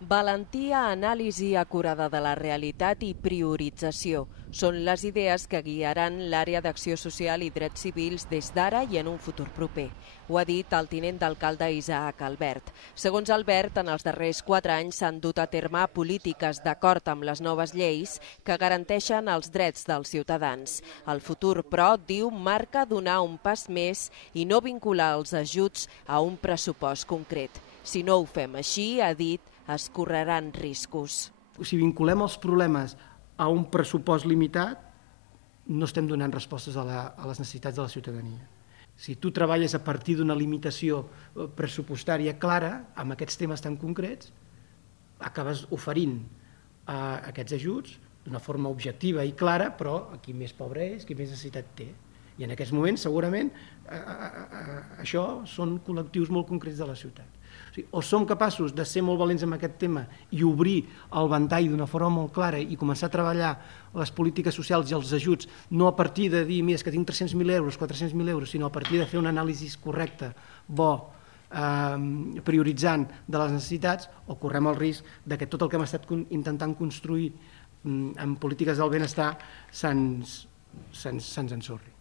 Valentia, anàlisi acurada de la realitat i priorització són les idees que guiaran l'àrea d'acció social i drets civils des d'ara i en un futur proper. Ho ha dit el tinent d'alcalde Isaac Albert. Segons Albert, en els darrers 4 anys s'han dut a terme polítiques d'acord amb les noves lleis que garanteixen els drets dels ciutadans. El futur, però, diu, marca donar un pas més i no vincular els ajuts a un pressupost concret. Si no ho fem així, ha dit, es correran riscos. Si vinculem els problemes a un pressupost limitat, no estem donant respostes a les necessitats de la ciutadania. Si tu treballes a partir d'una limitació pressupostària clara, amb aquests temes tan concrets, acabes oferint aquests ajuts d'una forma objectiva i clara, però a qui més pobre és, qui més necessitat té. I en aquests moments, segurament, això són col·lectius molt concrets de la ciutat. O som capaços de ser molt valents en aquest tema i obrir el ventall d'una forma molt clara i començar a treballar les polítiques socials i els ajuts, no a partir de dir, mira, és que tinc 300.000 euros, 400.000 euros, sinó a partir de fer una anàlisi correcta, bo, prioritzant de les necessitats, o correm el risc de que tot el que hem estat intentant construir en polítiques del benestar se'ns ensorri.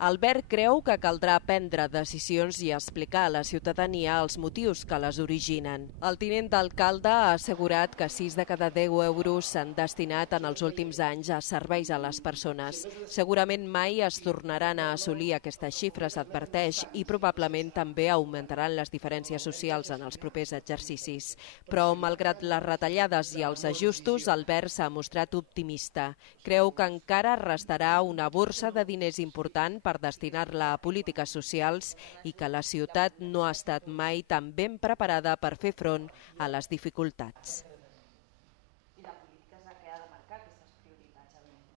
Albert creu que caldrà prendre decisions i explicar a la ciutadania els motius que les originen. El tinent d'alcalde ha assegurat que 6 de cada 10 euros s'han destinat en els últims anys a serveis a les persones. Segurament mai es tornaran a assolir aquestes xifres, adverteix, i probablement també augmentaran les diferències socials en els propers exercicis. Però, malgrat les retallades i els ajustos, Albert s'ha mostrat optimista. Creu que encara restarà una borsa de diners important per destinar-la a polítiques socials i que la ciutat no ha estat mai tan ben preparada per fer front a les dificultats.